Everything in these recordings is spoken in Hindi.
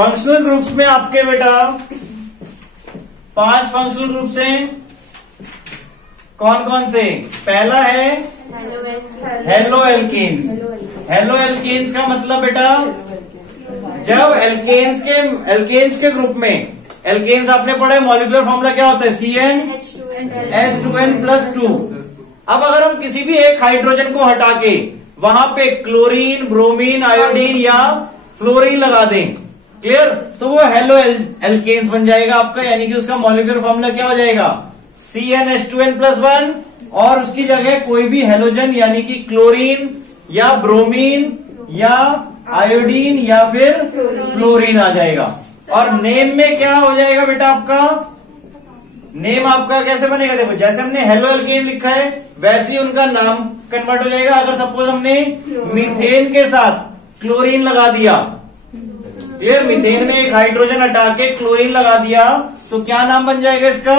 फंक्शनल ग्रुप्स में आपके बेटा 5 फंक्शनल ग्रुप्स हैं। कौन कौन से? पहला है हेलो एल्केन्स। हेलो एल्केन्स का मतलब बेटा जब एल्केन्स के ग्रुप में, एल्केन्स आपने पढ़ा है मॉलिक्यूलर फॉर्मूला क्या होता है? CnH2n+2। अब अगर हम किसी भी एक हाइड्रोजन को हटा के वहां पे क्लोरीन, ब्रोमीन, आयोडीन या फ्लोरीन लगा दें, क्लियर, तो वो हेलो एल्केन्स बन जाएगा आपका। यानी कि उसका मॉलिक्यूलर फॉर्मूला क्या हो जाएगा? CnH2n+1 और उसकी जगह कोई भी हेलोजन यानी कि क्लोरीन या ब्रोमीन या आयोडीन या फिर फ्लोरीन आ जाएगा। और नेम में क्या हो जाएगा बेटा आपका? नेम आपका कैसे बनेगा? देखो जैसे हमने हेलो एल्केन लिखा है वैसे ही उनका नाम कन्वर्ट हो जाएगा। अगर सपोज हमने मीथेन के साथ क्लोरीन लगा दिया, क्लियर, मीथेन में एक हाइड्रोजन हटा के क्लोरीन लगा दिया तो क्या नाम बन जाएगा इसका?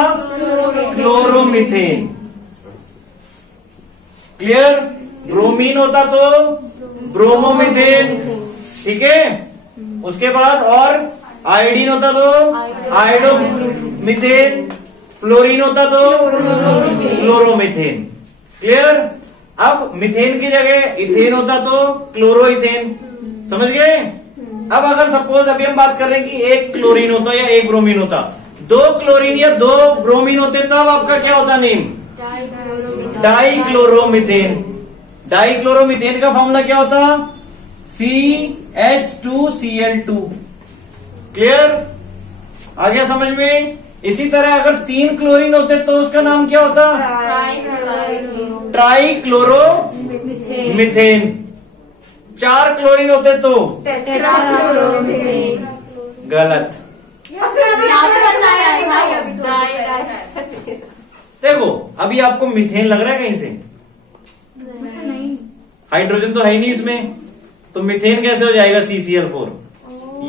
क्लोरोमीथेन। क्लियर। ब्रोमीन होता तो ब्रोमोमीथेन, ठीक है। उसके बाद और आयोडीन होता तो आयोडोमीथेन, फ्लोरीन होता तो फ्लोरोमीथेन। क्लियर। अब मीथेन की जगह इथेन होता तो क्लोरोइथेन। समझ गए? अब अगर सपोज अभी हम बात कर रहे हैं कि एक क्लोरीन होता या एक ब्रोमीन होता, 2 क्लोरीन या 2 ब्रोमीन होते तब आपका क्या होता नेम? डाइक्लोरोमीथेन। डाइक्लोरोमीथेन का फॉर्मूला क्या होता? CH2Cl2। क्लियर। आ गया समझ में? इसी तरह अगर 3 क्लोरीन होते तो उसका नाम क्या होता? ट्राइक्लोरोमीथेन। 4 क्लोरीन होते तो गलत। देखो अभी आपको मीथेन लग रहा है कहीं से? हाइड्रोजन तो है ही नहीं इसमें, तो मीथेन कैसे हो जाएगा? CCl4।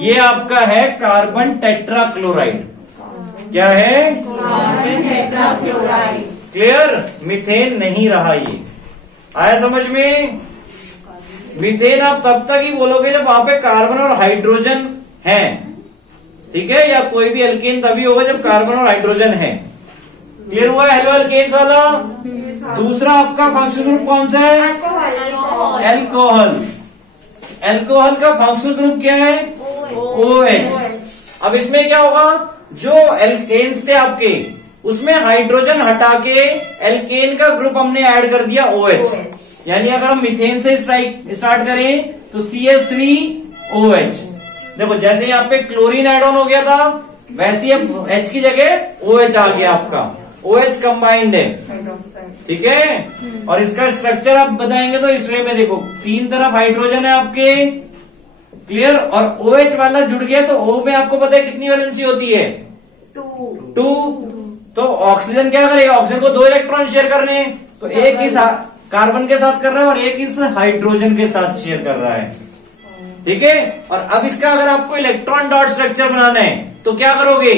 ये आपका है कार्बन टेट्राक्लोराइड। क्या है? Carbon tetrachloride. क्लियर। मीथेन नहीं रहा ये। आया समझ में? मीथेन आप तब तक ही बोलोगे जब वहां पे कार्बन और हाइड्रोजन है, ठीक है, या कोई भी एल्केन तभी होगा जब कार्बन और हाइड्रोजन है। क्लियर हुआ हेलो एल्केन्स वाला? दूसरा आपका फंक्शनल ग्रुप कौन सा है? एल्कोहल। एल्कोहल का फंक्शनल ग्रुप क्या है? OH। अब इसमें क्या होगा? जो एल्केन्स थे आपके उसमें हाइड्रोजन हटा के एल्केन का ग्रुप हमने ऐड कर दिया OH। यानी अगर हम मीथेन से स्टार्ट करें तो CH3OH। देखो जैसे यहाँ पे क्लोरीन एड ऑन हो गया था वैसे ही अब H की जगह OH आ गया आपका। OH कंबाइंड है, ठीक है। और इसका स्ट्रक्चर आप बताएंगे तो इस वे में देखो 3 तरफ हाइड्रोजन है आपके, क्लियर, और OH वाला जुड़ गया तो O में आपको पता है कितनी वैलेंसी होती है? 2। तो ऑक्सीजन क्या करेगा? ऑक्सीजन को 2 इलेक्ट्रॉन शेयर करने, तो एक इस कार्बन के साथ कर रहा है और एक इस हाइड्रोजन के साथ शेयर कर रहा है, ठीक है। और अब इसका अगर आपको इलेक्ट्रॉन डॉट स्ट्रक्चर बनाना है तो क्या करोगे?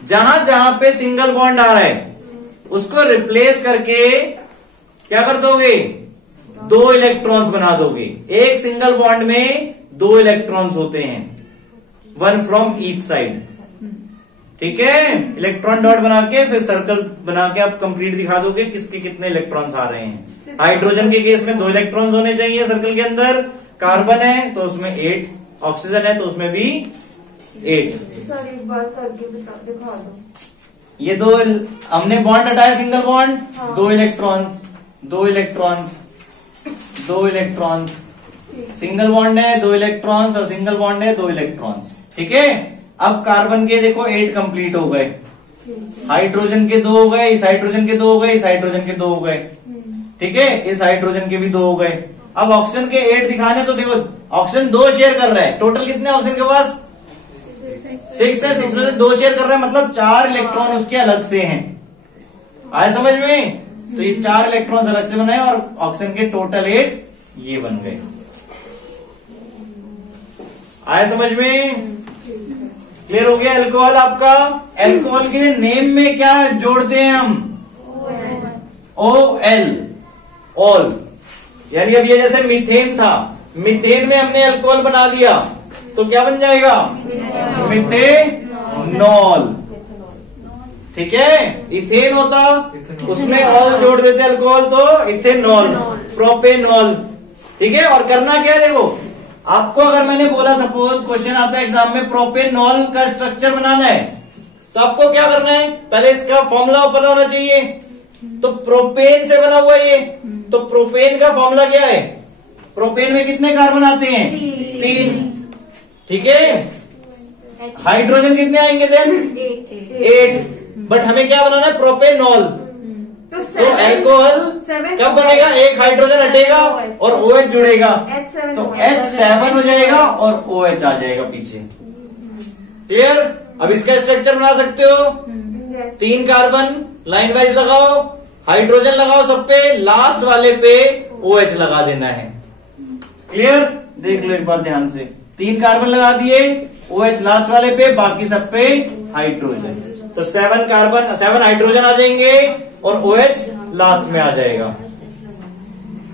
जहां जहां पे सिंगल बॉन्ड आ रहा है उसको रिप्लेस करके क्या कर दोगे? 2 इलेक्ट्रॉन्स बना दोगे। एक सिंगल बॉन्ड में 2 इलेक्ट्रॉन्स होते हैं, 1 फ्रॉम ईच साइड, ठीक है। इलेक्ट्रॉन डॉट बना के फिर सर्कल बना के आप कंप्लीट दिखा दोगे किसके कितने इलेक्ट्रॉन्स आ रहे हैं। हाइड्रोजन के केस में 2 इलेक्ट्रॉन्स होने चाहिए सर्कल के अंदर, कार्बन है तो उसमें 8, ऑक्सीजन है तो उसमें भी 8। सर एक बार करके दिखा दो। ये 2 हमने बॉन्ड हटाया, single bond, 2 electrons, 2 electrons, 2 electrons, single bond है 2 इलेक्ट्रॉन्स और सिंगल बॉन्ड है 2 इलेक्ट्रॉन्स, ठीक है। अब कार्बन के देखो 8 कंप्लीट हो गए, हाइड्रोजन के 2 हो गए, इस हाइड्रोजन के 2 हो गए, इस हाइड्रोजन के 2 हो गए, ठीक है, इस हाइड्रोजन के भी 2 हो गए। अब ऑक्सीजन के 8 दिखाने तो देखो ऑक्सीजन 2 शेयर कर रहा है, टोटल कितने ऑक्सीजन के पास? 6 है, 6 में से 2 शेयर कर रहा है मतलब 4 इलेक्ट्रॉन उसके अलग से हैं। आए समझ में? तो ये 4 इलेक्ट्रॉन अलग से बनाए और ऑक्सीजन के टोटल 8 ये बन गए। आए समझ में? क्लियर हो गया अल्कोहल आपका। अल्कोहल के लिए नेम में क्या जोड़ते हैं हम? OL, all. यानी अब ये जैसे मीथेन था, मीथेन में हमने अल्कोहल बना दिया, तो क्या बन जाएगा? मिथेनॉल। ठीक है, इथेन होता उसमें ऑल जोड़ देते अल्कोहल तो इथेनॉल, प्रोपेनॉल। ठीक है, और करना क्या है, देखो आपको अगर मैंने बोला सपोज क्वेश्चन आता है एग्जाम में प्रोपेनॉल का स्ट्रक्चर बनाना है, तो आपको क्या करना है, पहले इसका फॉर्मूला पता होना चाहिए। तो प्रोपेन से बना हुआ ये, तो प्रोपेन का फॉर्मूला क्या है? प्रोपेन में कितने कार्बन आते हैं? 3। ठीक है, हाइड्रोजन कितने आएंगे देन? 8। बट हमें क्या बनाना है? प्रोपेनॉल। तो अल्कोहल कब बनेगा? एक हाइड्रोजन हटेगा और OH जुड़ेगा, तो H7 हो जाएगा और OH आ जाएगा पीछे। क्लियर? अब इसका स्ट्रक्चर बना सकते हो, 3 कार्बन लाइन वाइज लगाओ, हाइड्रोजन लगाओ सब पे, लास्ट वाले पे OH लगा देना है। क्लियर? देख लो एक बार ध्यान से, 3 कार्बन लगा दिए, OH लास्ट वाले पे, बाकी सब पे हाइड्रोजन, तो 7 कार्बन 7 हाइड्रोजन आ जाएंगे और OH लास्ट में आ जाएगा।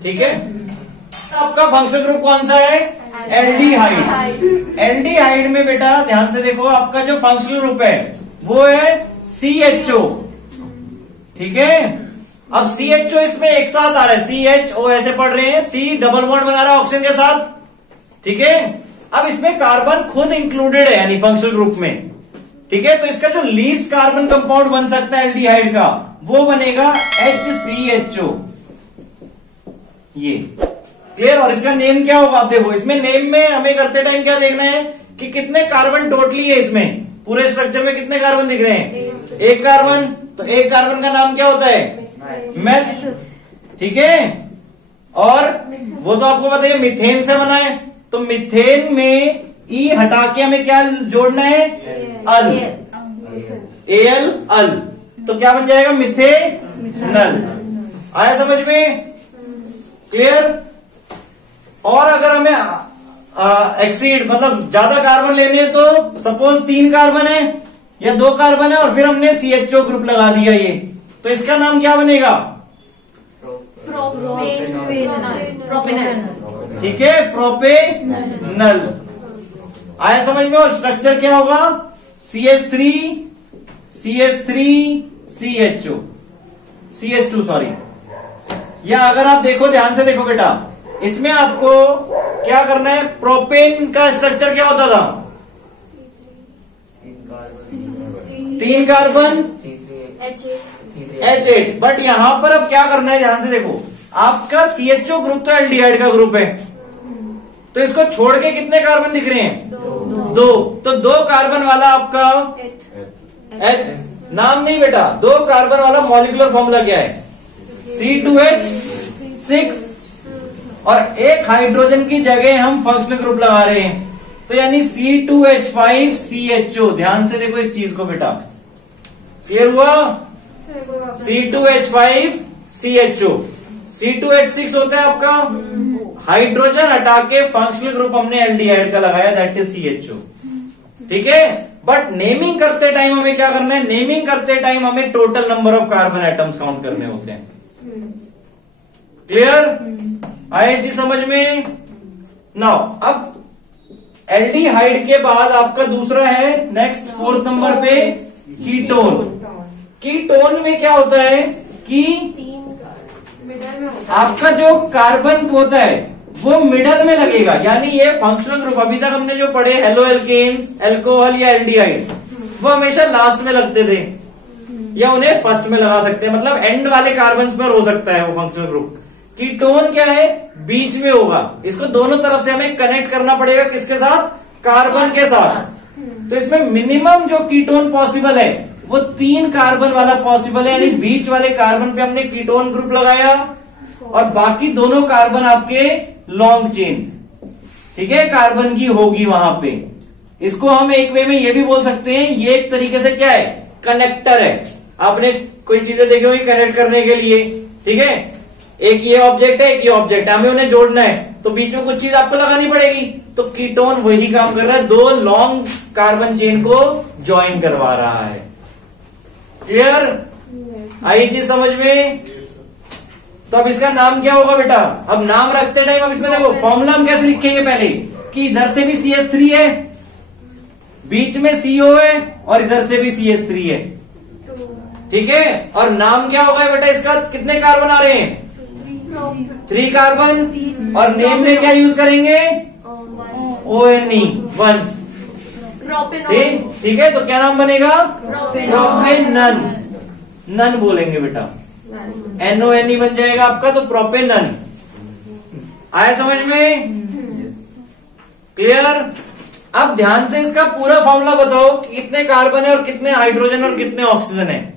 ठीक है, आपका फंक्शनल ग्रुप कौन सा है? एल्डिहाइड। एल्डिहाइड में बेटा ध्यान से देखो, आपका जो फंक्शनल ग्रुप है वो है CHO। ठीक है, अब CHO इसमें एक साथ आ रहा है, CHO ऐसे पढ़ रहे हैं, C डबल बॉन्ड बना रहा है ऑक्सीजन के साथ। ठीक है, अब इसमें कार्बन खुद इंक्लूडेड है यानी फंक्शनल ग्रुप में। ठीक है, तो इसका जो लीस्ट कार्बन कंपाउंड बन सकता है एल्डिहाइड का, वो बनेगा HCHO। ये क्लियर? और इसका नेम क्या होगा? आप देखो इसमें नेम में हमें करते टाइम क्या देखना है कि कितने कार्बन टोटली है, इसमें पूरे स्ट्रक्चर में कितने कार्बन दिख रहे हैं? 1 कार्बन। तो 1 कार्बन का नाम क्या होता है? मेथ। ठीक है, और वो तो आपको पता है मीथेन से बना है, तो मीथेन में ई हटा के हमें क्या जोड़ना है? अल, AL अल, तो क्या बन जाएगा? मिथेनल। आया समझ में? क्लियर? और अगर हमें एक्सीड मतलब ज्यादा कार्बन लेने हैं, तो सपोज 3 कार्बन है या 2 कार्बन है और फिर हमने CHO ग्रुप लगा दिया ये, तो इसका नाम क्या बनेगा? ठीक है, प्रोपेनल। आया समझ में? और स्ट्रक्चर क्या होगा? CH3 CHO CH2 sorry. या अगर आप देखो ध्यान से देखो बेटा, इसमें आपको क्या करना है? प्रोपेन का स्ट्रक्चर क्या होता था? 3 कार्बन H8। बट यहां पर अब क्या करना है, ध्यान से देखो, आपका CHO ग्रुप तो एल्डिहाइड का ग्रुप है, तो इसको छोड़ के कितने कार्बन दिख रहे हैं? 2। तो 2 कार्बन वाला आपका H, नाम नहीं बेटा, 2 कार्बन वाला मॉलिक्यूलर फॉर्मूला क्या है? C2H6। और 1 हाइड्रोजन की जगह हम फंक्शनल ग्रुप लगा रहे हैं, तो यानी C2H5CHO। ध्यान से देखो इस चीज को बेटा, क्लियर हुआ? C2H5CHO। C2H6 होता है आपका, हाइड्रोजन हटा के फंक्शनल ग्रुप हमने एल्डिहाइड का लगाया, दैट इज CHO। ठीक है, बट नेमिंग करते टाइम हमें क्या करना है? नेमिंग करते टाइम हमें total number of carbon atoms count करने होते हैं। क्लियर? आए जी समझ में? नाउ अब एल्डिहाइड के बाद आपका दूसरा है नेक्स्ट 4th नंबर पे कीटोन। कीटोन में क्या होता है कि आपका जो कार्बन होता है वो मिडल में लगेगा, यानी ये फंक्शनल ग्रुप अभी तक हमने जो पढ़े हेलो एल्केन्स, अल्कोहल या एल्डिहाइड, वो हमेशा लास्ट में लगते थे या उन्हें फर्स्ट में लगा सकते हैं, मतलब एंड वाले कार्बन पर हो सकता है वो फंक्शनल ग्रुप। कीटोन क्या है? बीच में होगा, इसको दोनों तरफ से हमें कनेक्ट करना पड़ेगा, किसके साथ? कार्बन के साथ। तो इसमें मिनिमम जो कीटोन पॉसिबल है वो 3 कार्बन वाला पॉसिबल है, यानी बीच वाले कार्बन पे हमने कीटोन ग्रुप लगाया और बाकी दोनों कार्बन आपके लॉन्ग चेन, ठीक है, कार्बन की होगी वहां पे। इसको हम एक वे में ये भी बोल सकते हैं, ये एक तरीके से क्या है? कनेक्टर है। आपने कोई चीजें देखी होगी कनेक्ट करने के लिए, ठीक है, एक ये ऑब्जेक्ट है, एक ये ऑब्जेक्ट है, हमें उन्हें जोड़ना है तो बीच में कुछ चीज आपको लगानी पड़ेगी, तो कीटोन वही काम कर रहा है, 2 लॉन्ग कार्बन चेन को ज्वाइन करवा रहा है। क्लियर? आई चीज समझ में? तो अब इसका नाम क्या होगा बेटा? अब नाम रखते टाइम अब इसमें देखो फॉर्मूला हम कैसे लिखेंगे, पहले कि इधर से भी CH3 है, बीच में CO है और इधर से भी CH3 है, ठीक है। और नाम क्या होगा बेटा इसका, कितने कार्बन आ रहे हैं, 3 कार्बन, और नेम में क्या यूज करेंगे, ONE 1, ठीक है। तो क्या नाम बनेगा, प्रोपेनन, नन बोलेंगे बेटा, NONE बन जाएगा आपका, तो प्रोपेनन। आया समझ में, क्लियर। अब ध्यान से इसका पूरा फॉर्मूला बताओ कि कितने कार्बन है और कितने हाइड्रोजन और कितने ऑक्सीजन है।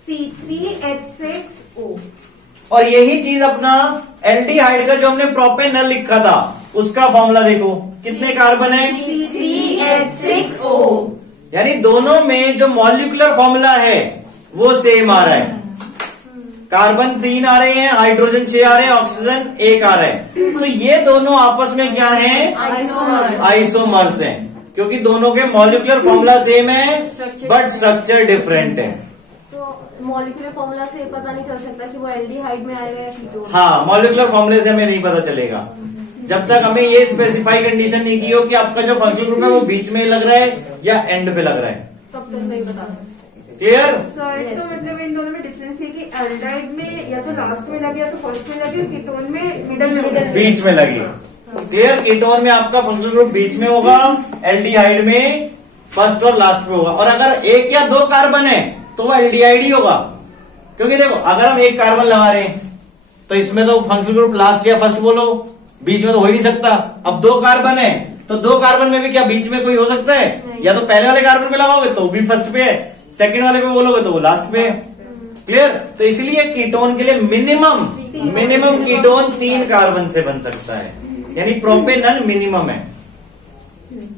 C3H6O। और यही चीज अपना एल्डिहाइड का जो हमने प्रोपेनल लिखा था उसका फॉर्मूला देखो, कितने कार्बन है, C3H6O। यानी दोनों में जो मॉलिक्यूलर फॉर्मूला है वो सेम आ रहा है। कार्बन 3 आ रहे हैं, हाइड्रोजन 6 आ रहे हैं, ऑक्सीजन 1 आ रहा है। तो ये दोनों आपस में क्या हैं, आइसोमर्स हैं, क्योंकि दोनों के मॉलिक्यूलर फॉर्मूला सेम है बट स्ट्रक्चर डिफरेंट है। मॉलिक्यूलर फॉर्मूला से पता नहीं चल सकता कि वो एल्डिहाइड में आएगा या कीटोन। हाँ, मॉलिक्यूलर फॉर्मूले से हमें नहीं पता चलेगा जब तक हमें ये स्पेसिफाई कंडीशन नहीं की हो कि आपका जो फंक्शनल ग्रुप है वो बीच में लग रहा है या एंड पे लग रहा है, तब तो नहीं बता सकते। क्लियर। सर तो मतलब इन दोनों में डिफरेंस है कि एल्डिहाइड में या तो लास्ट में लगे या तो फर्स्ट में लगे, कीटोन में मिडल में, बीच में लगी। क्लियर, कीटोन में आपका फंक्शनल ग्रुप बीच में होगा, एल्डिहाइड में फर्स्ट और लास्ट में होगा। और अगर 1 या 2 कार्बन है तो वो एल्डिहाइड ही होगा, क्योंकि देखो अगर हम 1 कार्बन लगा रहे हैं तो इसमें तो फंक्शनल ग्रुप लास्ट या फर्स्ट बोलो, बीच में तो हो ही नहीं सकता। अब 2 कार्बन है तो 2 कार्बन में भी क्या बीच में कोई हो सकता है, या तो पहले वाले कार्बन पे लगाओगे तो भी फर्स्ट पे है, सेकंड वाले पे बोलोगे तो वो लास्ट पे है। क्लियर। तो इसलिए कीटोन के लिए मिनिमम कीटोन 3 कार्बन से बन सकता है, यानी प्रोपेनन मिनिमम है।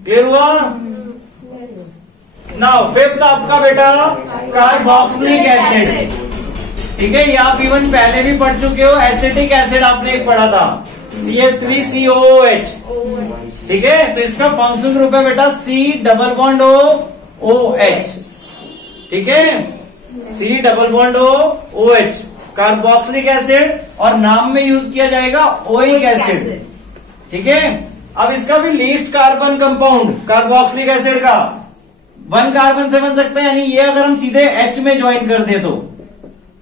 क्लियर हुआ। नाउ फिफ्थ आपका बेटा कार्बोक्सिलिक एसिड, ठीक है। ये आप इवन पहले भी पढ़ चुके हो, एसिटिक एसिड आपने एक पढ़ा था, CH3COOH, ठीक है। तो इसका फंक्शनल ग्रुप है बेटा C+OH, ठीक है, C+OH कार्बोक्सिलिक एसिड, और नाम में यूज किया जाएगा ओइक एसिड, ठीक है। अब इसका भी least carbon compound carboxylic acid का 1 कार्बन से बन सकता है, यानी ये अगर हम सीधे H में ज्वाइन कर दे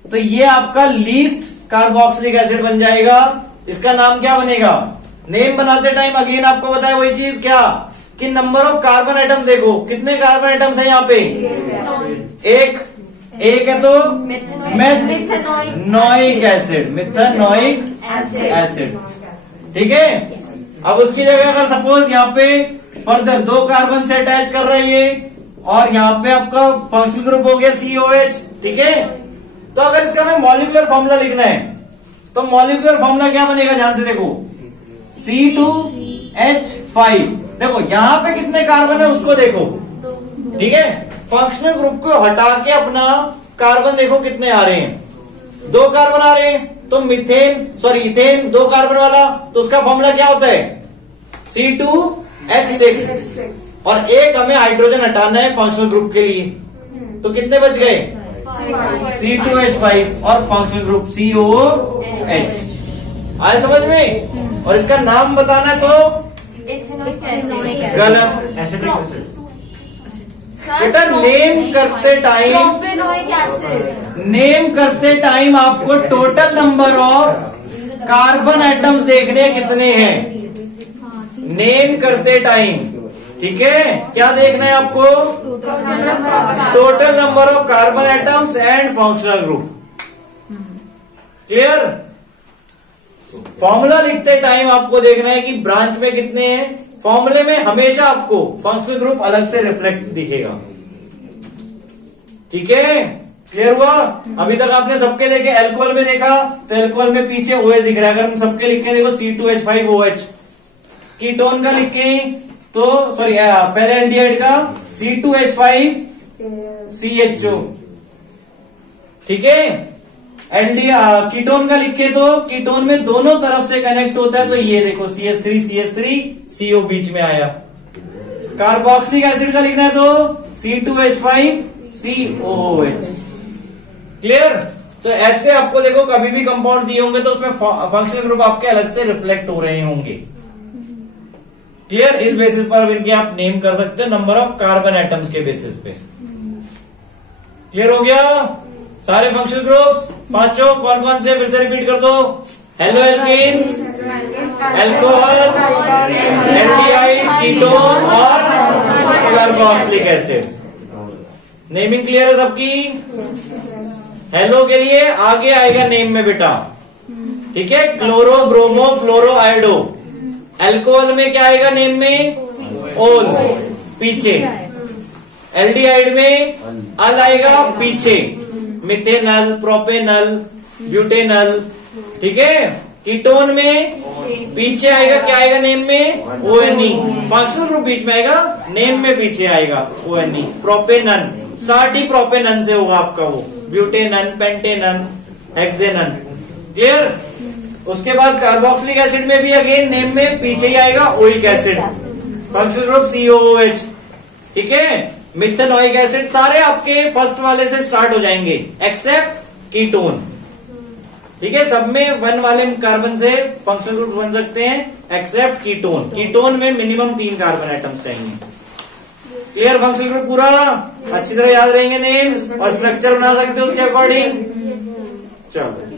तो ये आपका लीस्ट कार्बोक्सिलिक एसिड बन जाएगा। इसका नाम क्या बनेगा, नेम बनाते टाइम अगेन आपको बताया वही चीज, क्या कि नंबर ऑफ कार्बन एटम देखो, कितने कार्बन एटम्स है यहाँ पे, एक है तो मिथेनोइक एसिड, एसिड, ठीक है। अब उसकी जगह अगर सपोज यहाँ पे फर्दर 2 कार्बन से अटैच कर रही है और यहाँ पे आपका फंक्शनल ग्रुप हो गया COH, ठीक है। तो अगर इसका हमें मॉलिक्यूलर फॉर्मूला लिखना है तो मॉलिक्यूलर फॉर्मूला क्या बनेगा, ध्यान से देखो, C2H5, देखो यहां पे कितने कार्बन है उसको देखो, ठीक है। फंक्शनल ग्रुप को हटा के अपना कार्बन देखो कितने आ रहे हैं, 2 कार्बन आ रहे हैं, तो इथेन 2 कार्बन वाला, तो उसका फॉर्मूला क्या होता है, C2H6, और एक हमें हाइड्रोजन हटाना है फंक्शनल ग्रुप के लिए, तो कितने बच गए, C2H5 और फंक्शनल ग्रुप COOH। आए समझ में। और इसका नाम बताना तो गलत, एसिटिक एसिड। बेटा नेम करते टाइम आपको total number of carbon atoms देखने कितने हैं, नेम करते टाइम, ठीक है। क्या देखना है आपको, total number of carbon atoms and functional group. Clear. Formula लिखते टाइम आपको देखना है कि ब्रांच में कितने हैं, फॉर्मूले में हमेशा आपको फंक्शनल ग्रुप अलग से रिफ्लेक्ट दिखेगा, ठीक है। क्लियर हुआ। अभी तक आपने सबके देखे, एल्कोहल में देखा तो एल्कोहल में पीछे OH दिख रहा है, अगर हम सबके लिखे देखो C2H5OH, कीटोन का लिखे तो सॉरी पहले एल्डिहाइड का C2H5CHO, ठीक है। कीटोन का लिखे तो कीटोन में दोनों तरफ से कनेक्ट होता है, तो ये देखो CH3CO बीच में आया। कार्बोक्सिलिक एसिड का लिखना है तो C2H5COOH। क्लियर। तो ऐसे आपको देखो कभी भी कंपाउंड दिए होंगे तो उसमें फंक्शनल ग्रुप आपके अलग से रिफ्लेक्ट हो रहे होंगे, क्लियर? इस बेसिस पर इनके आप नेम कर सकते हो नंबर ऑफ कार्बन एटम्स के बेसिस पे। क्लियर हो गया? सारे फंक्शनल ग्रुप्स पांचों कौन कौन से फिर से रिपीट कर दो। Hello alkenes, alcohol, aldehyde, ketone और कार्बोक्सिलिक एसिड्स। नेमिंग क्लियर है सबकी? हेलो के लिए आगे आएगा नेम में बेटा, ठीक है? क्लोरो, ब्रोमो, फ्लोरो, आयोडो। अल्कोहल में क्या आएगा नेम में? ओल पीछे। एल्डिहाइड में अल आएगा पीछे। मिथेनल, प्रोपेनल, ब्यूटेनल, ठीक है? कीटोन में पीछे आएगा, क्या आएगा नेम में? ONE। फंक्शनल ग्रुप बीच में आएगा, नेम में पीछे आएगा ONE। प्रोपेनन, स्टार्ट ही प्रोपेनन से होगा आपका वो। ब्यूटेनन, पेंटेनन, हेक्सेनन। क्लियर? उसके बाद कार्बोक्सिलिक एसिड में भी अगेन नेम में पीछे ही आएगा oic acid. Functional group COOH, ठीक है? मिथेनोइक एसिड सारे आपके फर्स्ट वाले से स्टार्ट हो जाएंगे एक्सेप्ट कीटोन, ठीक है? सब में 1 वाले कार्बन से फंक्शनल ग्रुप बन सकते हैं एक्सेप्ट कीटोन। कीटोन में मिनिमम 3 कार्बन एटम्स चाहिए। क्लियर? फंक्शनल ग्रुप पूरा अच्छी तरह याद रहेंगे नेम्स और स्ट्रक्चर बना सकते हो उसके अकॉर्डिंग। चलो